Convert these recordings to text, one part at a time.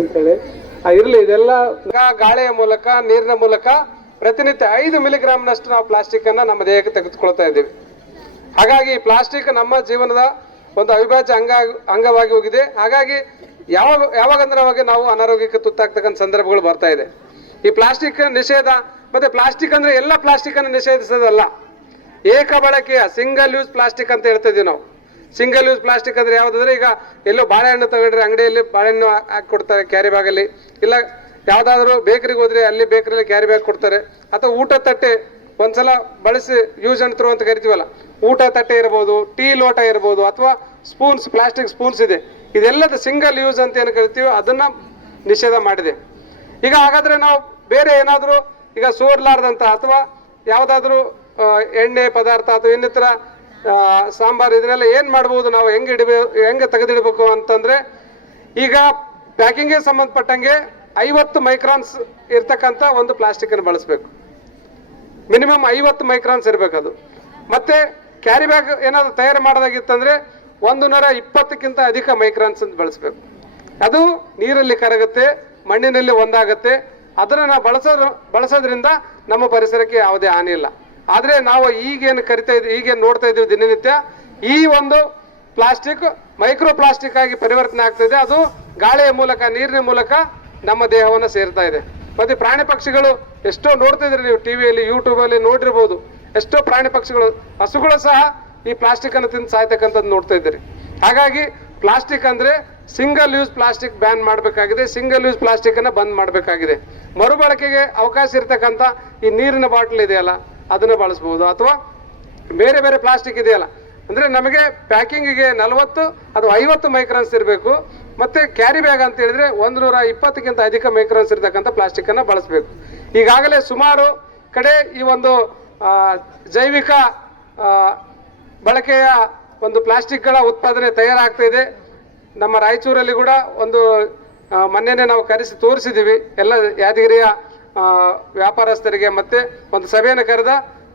ಅಂತೇಳಿ ಇರಲಿ. ಇದೆಲ್ಲ ಗಾಳಿಯ ಮೂಲಕ, ನೀರಿನ ಮೂಲಕ ಪ್ರತಿನಿತ್ಯ 5 ಮಿಲಿಗ್ರಾಮ್ನಷ್ಟು ನಾವು ಪ್ಲಾಸ್ಟಿಕ್ ಅನ್ನ ನಮ್ಮ ದೇಹಕ್ಕೆ ತೆಗೆದುಕೊಳ್ತಾ ಇದ್ದೀವಿ. ಹಾಗಾಗಿ ಪ್ಲಾಸ್ಟಿಕ್ ನಮ್ಮ ಜೀವನದ ಒಂದು ಅವಿಭಾಜ್ಯ ಅಂಗವಾಗಿ ಹೋಗಿದೆ. ಹಾಗಾಗಿ ಯಾವಾಗಂದ್ರೆ ಅವಾಗ ನಾವು ಅನಾರೋಗ್ಯಕ್ಕೆ ತುತ್ತಾಗ್ತಕ್ಕಂಥ ಸಂದರ್ಭಗಳು ಬರ್ತಾ ಇದೆ. ಈ ಪ್ಲಾಸ್ಟಿಕ್ ನಿಷೇಧ, ಮತ್ತೆ ಪ್ಲಾಸ್ಟಿಕ್ ಅಂದ್ರೆ ಎಲ್ಲ ಪ್ಲಾಸ್ಟಿಕ್ ಅನ್ನು ನಿಷೇಧಿಸೋದಲ್ಲ, ಏಕ ಬಳಕೆಯ ಸಿಂಗಲ್ ಯೂಸ್ ಪ್ಲಾಸ್ಟಿಕ್ ಅಂತ ಹೇಳ್ತಾ ಇದೀವಿ ನಾವು. ಸಿಂಗಲ್ ಯೂಸ್ ಪ್ಲಾಸ್ಟಿಕ್ ಅಂದ್ರೆ ಯಾವ್ದಂದ್ರೆ, ಈಗ ಎಲ್ಲೋ ಬಾಳೆಹಣ್ಣು ತಗೊಂಡ್ರೆ ಅಂಗಡಿಯಲ್ಲಿ ಬಾಳೆಹಣ್ಣು ಹಾಕಿ ಕೊಡ್ತಾರೆ ಕ್ಯಾರಿ ಬ್ಯಾಗಲ್ಲಿ, ಇಲ್ಲ ಯಾವ್ದಾದ್ರು ಬೇಕರಿಗೆ ಹೋದ್ರೆ ಅಲ್ಲಿ ಬೇಕರಿಯಲ್ಲಿ ಕ್ಯಾರಿ ಬ್ಯಾಗ್ ಕೊಡ್ತಾರೆ, ಅಥವಾ ಊಟ ತಟ್ಟೆ ಒಂದ್ಸಲ ಬಳಸಿ ಯೂಸ್ ಅಂಡ್ ಥ್ರೋ ಅಂತ ಕರಿತೀವಲ್ಲ, ಊಟ ತಟ್ಟೆ ಇರ್ಬೋದು, ಟೀ ಲೋಟ ಇರ್ಬೋದು, ಅಥವಾ ಸ್ಪೂನ್ಸ್, ಪ್ಲಾಸ್ಟಿಕ್ ಸ್ಪೂನ್ಸ್ ಇದೆ, ಇದೆಲ್ಲದ ಸಿಂಗಲ್ ಯೂಸ್ ಅಂತ ಏನು ಕರಿತೀವಿ ಅದನ್ನ ನಿಷೇಧ ಮಾಡಿದೆ. ಈಗ ಹಾಗಾದ್ರೆ ನಾವು ಬೇರೆ ಏನಾದರೂ ಈಗ ಸೋರ್ಲಾರ್ದಂತ ಅಥವಾ ಯಾವುದಾದ್ರೂ ಎಣ್ಣೆ ಪದಾರ್ಥ ಅಥವಾ ಇನ್ನಿತರ ಸಾಂಬಾರು ಇದನ್ನೆಲ್ಲ ಏನು ಮಾಡ್ಬೋದು, ನಾವು ಹೆಂಗೆ ತೆಗೆದಿಡಬೇಕು ಅಂತಂದ್ರೆ, ಈಗ ಪ್ಯಾಕಿಂಗ್ಗೆ ಸಂಬಂಧಪಟ್ಟಂಗೆ 50 ಮೈಕ್ರಾನ್ಸ್ ಇರ್ತಕ್ಕಂಥ ಒಂದು ಪ್ಲಾಸ್ಟಿಕ್ ಅನ್ನು ಬಳಸಬೇಕು. ಮಿನಿಮಮ್ 50 ಮೈಕ್ರಾನ್ಸ್ ಇರಬೇಕು ಅದು. ಮತ್ತೆ ಕ್ಯಾರಿ ಬ್ಯಾಗ್ ಏನಾದ್ರು ತಯಾರು ಮಾಡೋದಾಗಿತ್ತಂದ್ರೆ 120ಕ್ಕಿಂತ ಅಧಿಕ ಮೈಕ್ರಾನ್ಸ್ ಅಂತ ಬಳಸಬೇಕು. ಅದು ನೀರಲ್ಲಿ ಕರಗುತ್ತೆ, ಮಣ್ಣಿನಲ್ಲಿ ಒಂದಾಗುತ್ತೆ. ಅದನ್ನು ನಾವು ಬಳಸೋದ್ರಿಂದ ನಮ್ಮ ಪರಿಸರಕ್ಕೆ ಯಾವುದೇ ಹಾನಿ ಇಲ್ಲ. ಆದರೆ ನಾವು ಈಗೇನು ನೋಡ್ತಾ ಇದ್ದೀವಿ ದಿನನಿತ್ಯ, ಈ ಒಂದು ಪ್ಲಾಸ್ಟಿಕ್ ಮೈಕ್ರೋ ಪ್ಲಾಸ್ಟಿಕ್ ಆಗಿ ಪರಿವರ್ತನೆ ಆಗ್ತಾ ಇದೆ. ಅದು ಗಾಳಿಯ ಮೂಲಕ, ನೀರಿನ ಮೂಲಕ ನಮ್ಮ ದೇಹವನ್ನು ಸೇರ್ತಾ ಇದೆ. ಮತ್ತೆ ಪ್ರಾಣಿ ಪಕ್ಷಿಗಳು ಎಷ್ಟೋ ನೋಡ್ತಾ ಇದ್ರಿ ನೀವು, ಟಿವಿಯಲ್ಲಿ, ಯೂಟ್ಯೂಬಲ್ಲಿ ನೋಡಿರ್ಬೋದು. ಎಷ್ಟೋ ಪ್ರಾಣಿ ಪಕ್ಷಿಗಳು, ಹಸುಗಳು ಸಹ ಈ ಪ್ಲಾಸ್ಟಿಕ್ ಅನ್ನು ತಿಂದು ಸಾಯ್ತಕ್ಕಂಥದ್ದು ನೋಡ್ತಾ ಇದ್ದೀರಿ. ಹಾಗಾಗಿ ಪ್ಲಾಸ್ಟಿಕ್ ಅಂದ್ರೆ ಸಿಂಗಲ್ ಯೂಸ್ ಪ್ಲಾಸ್ಟಿಕ್ ಬ್ಯಾನ್ ಮಾಡಬೇಕಾಗಿದೆ, ಸಿಂಗಲ್ ಯೂಸ್ ಪ್ಲಾಸ್ಟಿಕ್ ಅನ್ನ ಬಂದ್ ಮಾಡಬೇಕಾಗಿದೆ. ಮರುಬಳಕೆಗೆ ಅವಕಾಶ ಇರತಕ್ಕಂಥ ಈ ನೀರಿನ ಬಾಟಲ್ ಇದೆಯಲ್ಲ ಅದನ್ನ ಬಳಸಬಹುದು, ಅಥವಾ ಬೇರೆ ಬೇರೆ ಪ್ಲಾಸ್ಟಿಕ್ ಇದೆಯಲ್ಲ, ಅಂದ್ರೆ ನಮಗೆ ಪ್ಯಾಕಿಂಗಿಗೆ 40 ಅದು 50 ಮೈಕ್ರಾನ್ಸ್ ಇರಬೇಕು. ಮತ್ತೆ ಕ್ಯಾರಿ ಬ್ಯಾಗ್ ಅಂತ ಹೇಳಿದ್ರೆ 120ಕ್ಕಿಂತ ಅಧಿಕ ಮೈಕ್ರಾನ್ಸ್ ಇರತಕ್ಕಂಥ ಪ್ಲಾಸ್ಟಿಕ್ ಅನ್ನ ಬಳಸಬೇಕು. ಈಗಾಗಲೇ ಸುಮಾರು ಕಡೆ ಈ ಒಂದು ಜೈವಿಕ ಬಳಕೆಯ ಒಂದು ಪ್ಲಾಸ್ಟಿಕ್ಗಳ ಉತ್ಪಾದನೆ ತಯಾರಾಗ್ತಾ ಇದೆ. ನಮ್ಮ ರಾಯಚೂರಲ್ಲಿ ಕೂಡ ಒಂದು ಮೊನ್ನೆನೇ ನಾವು ಕರೆಸಿ ತೋರಿಸಿದ್ದೀವಿ ಎಲ್ಲ ಯಾದಗಿರಿಯ ವ್ಯಾಪಾರಸ್ಥರಿಗೆ. ಮತ್ತೆ ಒಂದು ಸಭೆಯನ್ನು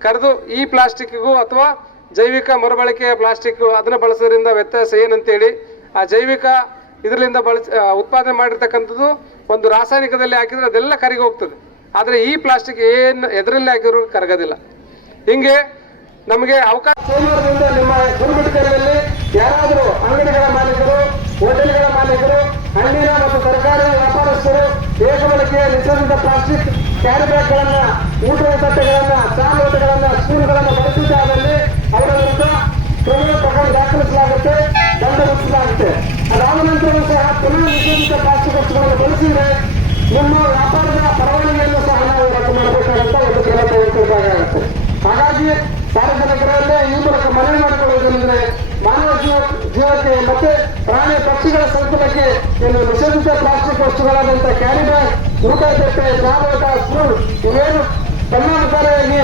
ಕರೆದು ಈ ಪ್ಲಾಸ್ಟಿಕ್ಗೂ ಅಥವಾ ಜೈವಿಕ ಮರುಬಳಕೆಯ ಪ್ಲಾಸ್ಟಿಕ್ ಅದನ್ನು ಬಳಸೋದ್ರಿಂದ ವ್ಯತ್ಯಾಸ ಏನಂತೇಳಿ, ಆ ಜೈವಿಕ ಇದರಿಂದ ಉತ್ಪಾದನೆ ಮಾಡಿರ್ತಕ್ಕಂಥದ್ದು ಒಂದು ರಾಸಾಯನಿಕದಲ್ಲಿ ಹಾಕಿದ್ರೆ ಅದೆಲ್ಲ ಕರಗಿ ಹೋಗ್ತದೆ. ಆದರೆ ಈ ಪ್ಲಾಸ್ಟಿಕ್ ಎದರಲ್ಲಿ ಹಾಕಿದ್ರು ಕರಗೋದಿಲ್ಲ. ಹಿಂಗೆ ನಮಗೆ ಅವಕಾಶ ಸೋಮವಾರದಿಂದ ನಿಮ್ಮ ಗುರುಮಿಟಕರಲ್ಲಿ ಯಾರಾದರೂ ಅಂಗಡಿಗಳ ಮಾಲೀಕರು, ಹೋಟೆಲ್ಗಳ ಮಾಲೀಕರು, ಹಣ್ಣಿನ ಮತ್ತು ತರಕಾರಿ ವ್ಯಾಪಾರಸ್ಥರು ಏಕಬಳಕೆಯ ನಿಷೇಧಿತ ಪ್ಲಾಸ್ಟಿಕ್ ಕ್ಯಾರಿ ಬ್ಯಾಗ್ಗಳನ್ನ, ಊಟದ ತಟ್ಟೆಗಳನ್ನ, ಚಹಾ ಲೋಟಗಳನ್ನ, ಸ್ಪೂನ್ಗಳನ್ನ ಬಳಸಿದ್ದಾದಲ್ಲಿ ಅವರ ವಿರುದ್ಧ ಕ್ರಿಮಿನಲ್ ಪ್ರಕರಣ ದಾಖಲಿಸಲಾಗುತ್ತೆ, ದಂಡ ವಿಧಿಸಲಾಗುತ್ತೆ. ಅದಾದ ನಂತರ ಸಹ ಪುನಃ ನಿಷೇಧಿತ ಪ್ಲಾಸ್ಟಿಕ್ ವಸ್ತುಗಳನ್ನು ಬಳಸಿದ್ರೆ ನಿಮ್ಮ ವ್ಯಾಪಾರದ ಪರವಾನಗಿಯನ್ನು ಸಹ ನಾವು ರದ್ದು ಮಾಡಬೇಕಾದಂತ ಒಂದು ಕ್ರಮ ತೆಗೆದುಕೊಳ್ಳಬೇಕಾಗುತ್ತೆ. ಹಾಗಾಗಿ ಸಾರ್ವಜನಿಕರಲ್ಲೇ ಈ ಮೂಲಕ ಮನವಿ ಮಾಡಿಕೊಳ್ಳುವುದೇನೆಂದ್ರೆ, ಮಾನವ ಜೀವಕ್ಕೆ ಮತ್ತೆ ಪ್ರಾಣಿ ಪಕ್ಷಿಗಳ ಸಂಕುಲಕ್ಕೆ ಏನು ನಿಷೇಧಿತ ಪ್ಲಾಸ್ಟಿಕ್ ವಸ್ತುಗಳಾದಂತಹ ಕ್ಯಾರಿ ಬ್ಯಾಗ್, ಊಟ ತಟ್ಟೆ, ಚಾಲೋಟ, ಸ್ಪೂನ್ ಇವೇನು ಪರಿಣಾಮಕಾರಿಯಾಗಿ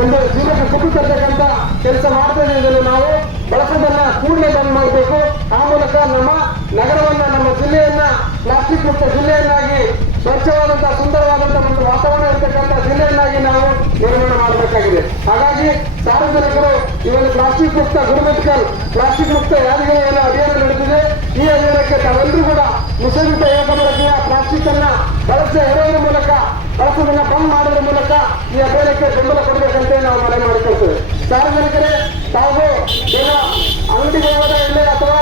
ಒಂದು ಜೀವಕ್ಕೆ ಕುಟು ತರ್ತಕ್ಕಂಥ ಕೆಲಸ ಮಾಡ್ತಾ ಇದ್ದೀವಿ. ನಾವು ಬಳಸೋದನ್ನ ಕೂಡಲೇ ಬಂದ್ ಮಾಡಬೇಕು. ಆ ಮೂಲಕ ನಮ್ಮ ನಗರವನ್ನ, ನಮ್ಮ ಜಿಲ್ಲೆಯನ್ನ ಪ್ಲಾಸ್ಟಿಕ್ ಮುಕ್ತ ಜಿಲ್ಲೆಯನ್ನಾಗಿ, ಸ್ವಚ್ಛವಾದಂತಹ ಸುಂದರವಾದಂತಹ ಒಂದು ವಾತಾವರಣ ಇರತಕ್ಕಂಥ ಜಿಲ್ಲೆಯನ್ನಾಗಿ ನಾವು ನಿರ್ಮಾಣ ಮಾಡಬೇಕಾಗಿದೆ. ಹಾಗಾಗಿ ಸಾರ್ವಜನಿಕರು ಈ ಒಂದು ಪ್ಲಾಸ್ಟಿಕ್ ಮುಕ್ತ ಗುರುಮಿಟ್ಕಲ್, ಪ್ಲಾಸ್ಟಿಕ್ ಮುಕ್ತ ಯಾದಗಿರಿ ಏನು ಅಭಿಯಾನ ನಡೆದಿದೆ, ಈ ಅಭಿಯಾನಕ್ಕೆ ತಾವೆಲ್ಲರೂ ಕೂಡ ನಿಷೇಧಿತ ಏಕಬಳಕೆಯ ಪ್ಲಾಸ್ಟಿಕ್ ಅನ್ನ ಇರೋದ್ರ ಮೂಲಕ, ಬಳಸೋದನ್ನ ಬಂದ್ ಮಾಡೋದ್ರ ಮೂಲಕ ಈ ಅಭಿಯಾನಕ್ಕೆ ಬೆಂಬಲ ಕೊಡಬೇಕಂತ ನಾವು ಮನವಿ ಮಾಡಿಕೊಳ್ತೇವೆ. ಸಾರ್ವಜನಿಕರೇ ತಾವು ಈಗ ಅಂಗಡಿಗೆ ಹೋದ ಇಲ್ಲೇ ಅಥವಾ